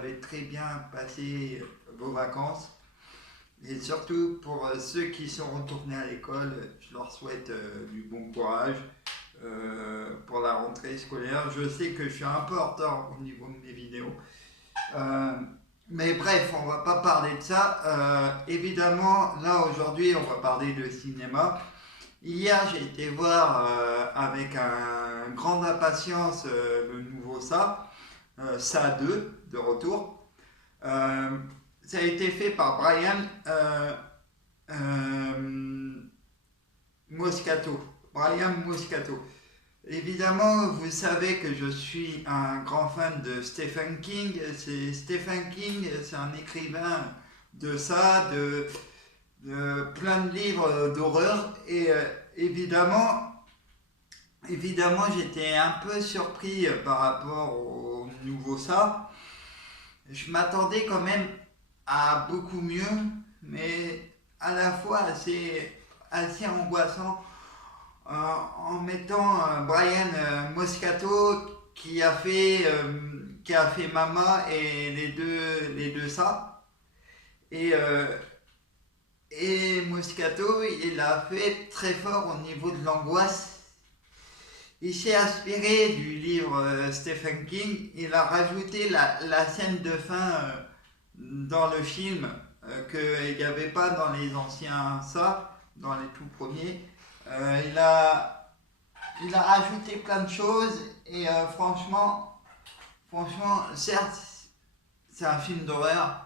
avez très bien passé vos vacances. Et surtout pour ceux qui sont retournés à l'école, je leur souhaite du bon courage pour la rentrée scolaire. Je sais que je suis un peu en retard au niveau de mes vidéos. Euh, mais bref, on va pas parler de ça. Évidemment, là aujourd'hui, on va parler de cinéma. Hier, j'ai été voir avec un grande impatience le nouveau Ça 2 de retour. Euh, Ça a été fait par Brian euh, Moscato. Brian Moscato. Évidemment, vous savez que je suis un grand fan de Stephen King. Stephen King, c'est un écrivain de plein de livres d'horreur. Et évidemment, j'étais un peu surpris par rapport au nouveau ça. Je m'attendais quand même à beaucoup mieux, mais à la fois assez angoissant en mettant Brian Moscato qui a fait Mama et les deux ça. Et, euh, et Moscato, il a fait très fort au niveau de l'angoisse. Il s'est inspiré du livre Stephen King. Il a rajouté la scène de fin dans le film qu'il n'y avait pas dans les anciens dans les tout premiers. Il a rajouté plein de choses et franchement, certes, c'est un film d'horreur,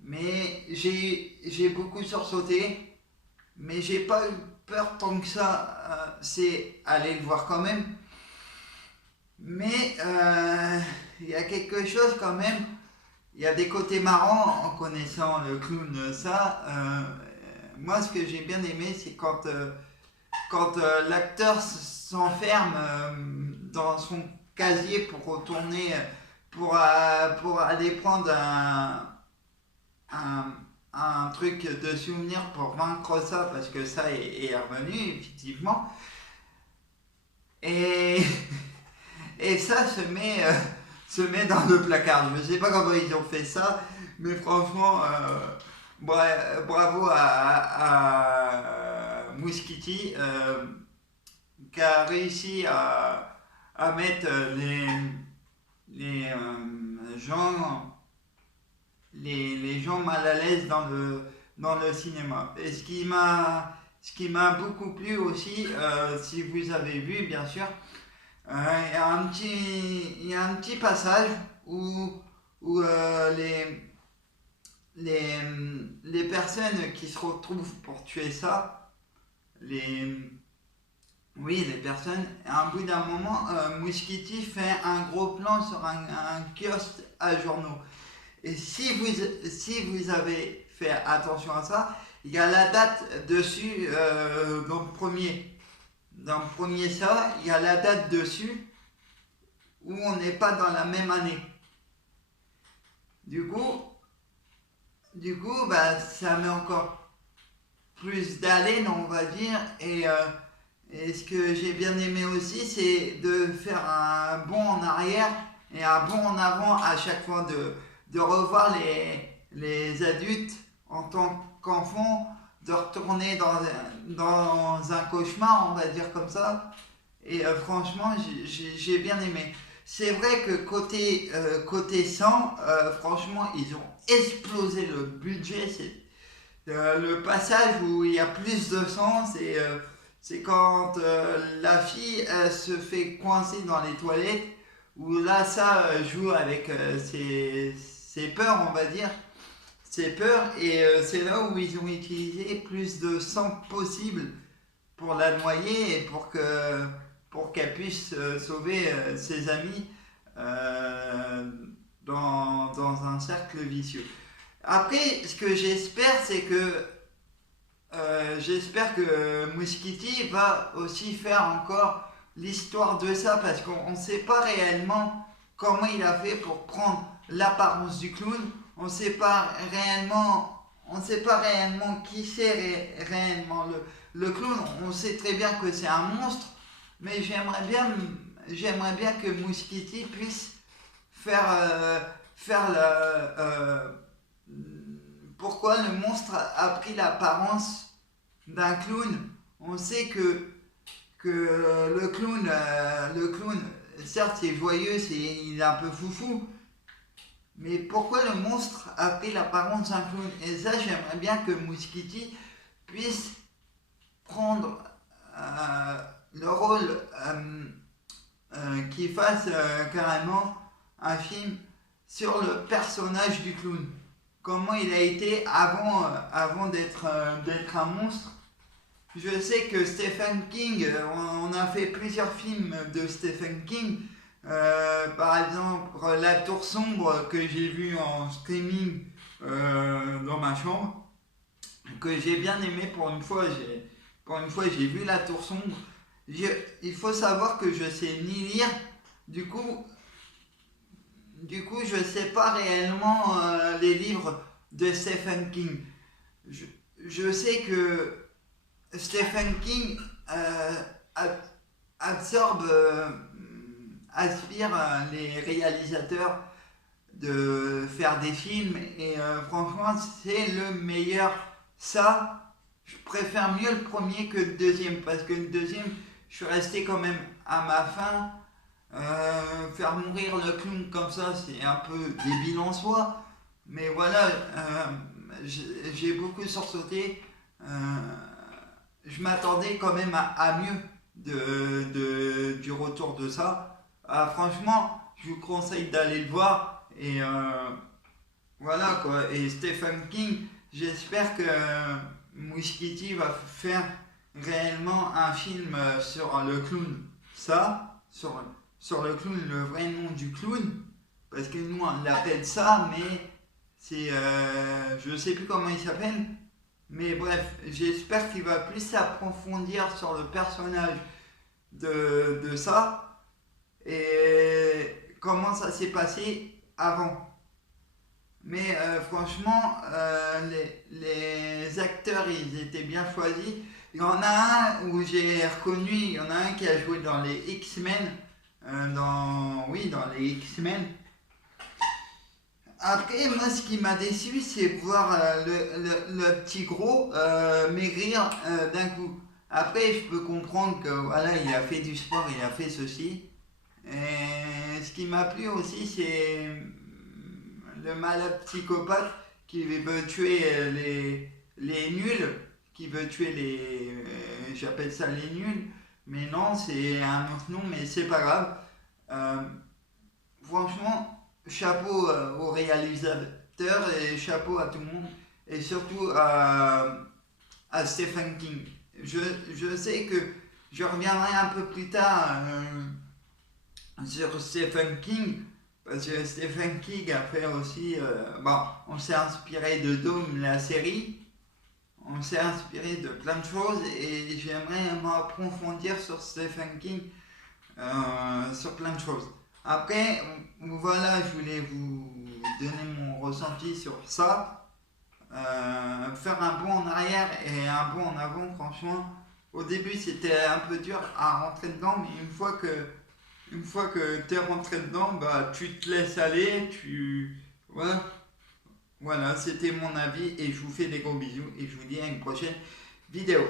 mais j'ai beaucoup sursauté, mais j'ai pas eu peur tant que ça. C'est aller le voir quand même. Mais il y a quelque chose quand même. Il y a des côtés marrants en connaissant le clown moi, ce que j'ai bien aimé, c'est quand l'acteur s'enferme dans son casier pour retourner, pour aller prendre un, un truc de souvenir pour vaincre ça, parce que ça est revenu, effectivement. Et, et ça se met dans le placard. Je sais pas comment ils ont fait ça, mais franchement, bravo à Mouskiti qui a réussi à mettre les gens les gens mal à l'aise dans le cinéma. Et ce qui m'a beaucoup plu aussi, si vous avez vu bien sûr, il y a un petit passage où les, les personnes qui se retrouvent pour tuer ça, les, oui, les personnes, à un bout d'un moment, Mouskiti fait un gros plan sur un kiosque à journaux. Et si vous avez fait attention à ça, il y a la date dessus dans le premier ça, il y a la date dessus où on n'est pas dans la même année. Du coup, bah, ça met encore plus d'haleine, on va dire. Et ce que j'ai bien aimé aussi, c'est de faire un bond en arrière et un bond en avant à chaque fois, de revoir les adultes en tant qu'enfants, de retourner dans un cauchemar, on va dire comme ça. Et franchement, j'ai bien aimé. C'est vrai que côté sang, franchement, ils ont explosé le budget. C'est le passage où il y a plus de sang, c'est quand la fille se fait coincer dans les toilettes, où là, ça joue avec ses peurs, on va dire. Ses peurs, et c'est là où ils ont utilisé plus de sang possible pour la noyer et pour qu'elle puisse sauver ses amis euh, dans un cercle vicieux. Après, ce que j'espère que Mouskiti va aussi faire encore l'histoire de ça, parce qu'on ne sait pas réellement comment il a fait pour prendre l'apparence du clown. On ne sait pas réellement qui c'est réellement le clown. On sait très bien que c'est un monstre, mais j'aimerais bien que Mouskiti puisse faire, faire pourquoi le monstre a pris l'apparence d'un clown. On sait que le clown, certes, c'est joyeux, il est un peu foufou, mais pourquoi le monstre a pris l'apparence d'un clown? Et ça, j'aimerais bien que Mouskiti puisse prendre le rôle, qu'il fasse carrément un film sur le personnage du clown. Comment il a été avant d'être un monstre. Je sais que Stephen King, on a fait plusieurs films de Stephen King. Par exemple, La Tour Sombre que j'ai vu en streaming dans ma chambre, que j'ai bien aimé pour une fois. J'ai vu La Tour Sombre. Il faut savoir que je sais ni lire, du coup je sais pas réellement les livres de Stephen King. Je sais que Stephen King aspire les réalisateurs de faire des films et franchement c'est le meilleur. Ça, je préfère mieux le premier que le deuxième parce que le deuxième, je suis resté quand même à ma fin. Faire mourir le clown comme ça, c'est un peu débile en soi. Mais voilà, j'ai beaucoup sursauté. Je m'attendais quand même à mieux du retour de ça. Franchement, je vous conseille d'aller le voir. Et voilà quoi. Et Stephen King, j'espère que Mouskiti va faire réellement un film sur le clown. Ça, sur le clown, le vrai nom du clown. Parce que nous on l'appelle ça, mais c'est. Je sais plus comment il s'appelle. Mais bref, j'espère qu'il va plus s'approfondir sur le personnage de ça et comment ça s'est passé avant. Mais franchement, les acteurs, ils étaient bien choisis. Il y en a un où j'ai reconnu, il y en a un qui a joué dans les X-Men. Dans les X-Men. Après, moi, ce qui m'a déçu, c'est voir le petit gros maigrir d'un coup. Après, je peux comprendre que voilà, il a fait du sport, il a fait ceci. Et ce qui m'a plu aussi, c'est le malade psychopathe qui veut tuer les nuls, qui veut tuer j'appelle ça les nuls, mais non, c'est un autre nom, mais c'est pas grave. Franchement, chapeau au réalisateur et chapeau à tout le monde et surtout à Stephen King. Je sais que je reviendrai un peu plus tard sur Stephen King parce que Stephen King a fait aussi on s'est inspiré de Dome la série, on s'est inspiré de plein de choses et j'aimerais m'approfondir sur Stephen King sur plein de choses. Après, voilà, je voulais vous donner mon ressenti sur ça. Faire un bond en arrière et un bond en avant, franchement, au début c'était un peu dur à rentrer dedans, mais une fois que tu es rentré dedans, bah, tu te laisses aller, voilà, c'était mon avis et je vous fais des gros bisous et je vous dis à une prochaine vidéo.